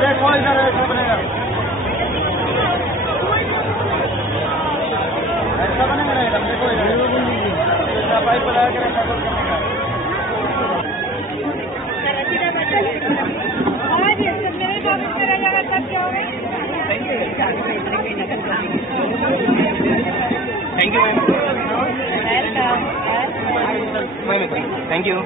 देखो इधर ऐसा बनेगा, ऐसा बनेगा ना इधर, देखो इधर पाइप लगा के रखा बनेगा। Thank you ma'am, thank you.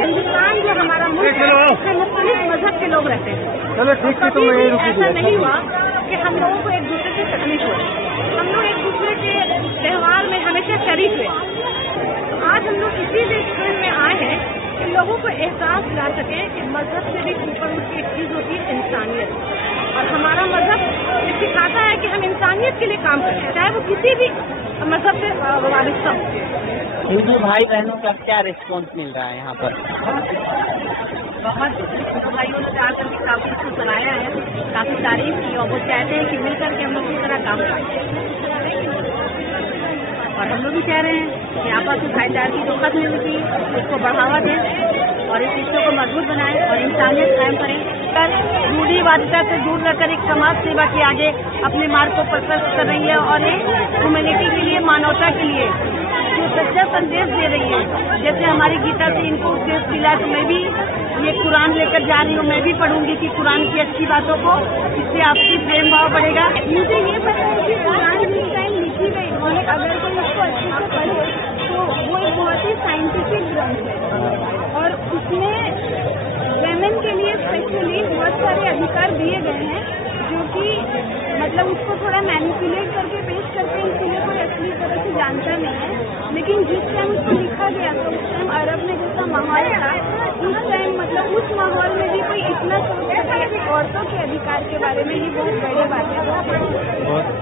Hindustan जो हमारा मुल्क है उसमें मुख्तलिफ मजहब के लोग रहते हैं। चलो ठीक है, तुम ऐसा नहीं हुआ कि हम लोगों को एक दूसरे से तकलीफ हो। हम लोग एक दूसरे के त्यौहार में हमेशा शरीक हुए। आज हम लोग इसी रेस्टोरेंट में आए हैं कि लोगों को एहसास दिला सके कि मजहब से भी ऊपर उठ की एक चीज होती है इंसानियत, और हमारा मजहब ये सिखाता है कि हम इंसानियत के लिए काम करें, चाहे वो किसी भी मजहब से वाबस्ता हो। हिंदू भाई बहनों का क्या रिस्पॉन्स मिल रहा है यहाँ पर? बहुत भाइयों ने आकर के काफी कुछ सुनाया है, काफी तारीफ की, और वो चाहते हैं कि मिलकर के हम लोग इस तरह काम करें। और हम लोग भी चाह रहे हैं कि आपस में भाईचारे जो खत्म होती उसको बढ़ावा दें और इस रिश्तों को मजबूत बनाएं और इंसानियत कायम करें। रूढ़िवादिता से दूर रहकर एक समाज सेवा के आगे अपने मार्ग को प्रशस्त कर रही है और एक ह्यूमैनिटी के लिए, मानवता के लिए जो सच्चा संदेश दे रही है। जैसे हमारी गीता से इनको उपदेश मिला, तो मैं भी ये कुरान लेकर जा रही हूँ। मैं भी पढ़ूंगी कि कुरान की अच्छी बातों को, इससे आपसी प्रेम भाव बढ़ेगा। मुझे ये पता है कि कुरान जिस टाइम लिखी गई और अगर कोई उसको अच्छे से पढ़े तो वो एक बहुत ही साइंटिफिक ग्रंथ है, और उसमें वेमेन के लिए स्पेशली बहुत सारे अधिकार दिए गए हैं जो कि मतलब उसको थोड़ा मैनिपुलेट करके पेश करते हैं, इसलिए कोई असली तरह से जानता नहीं है। लेकिन जिस टाइम उसको लिखा गया तो उस टाइम अरब में जैसा माहौल था, उस टाइम मतलब उस माहौल में भी कोई इतना सोच सके औरतों के अधिकार के बारे में, ये बहुत बड़ी बात है।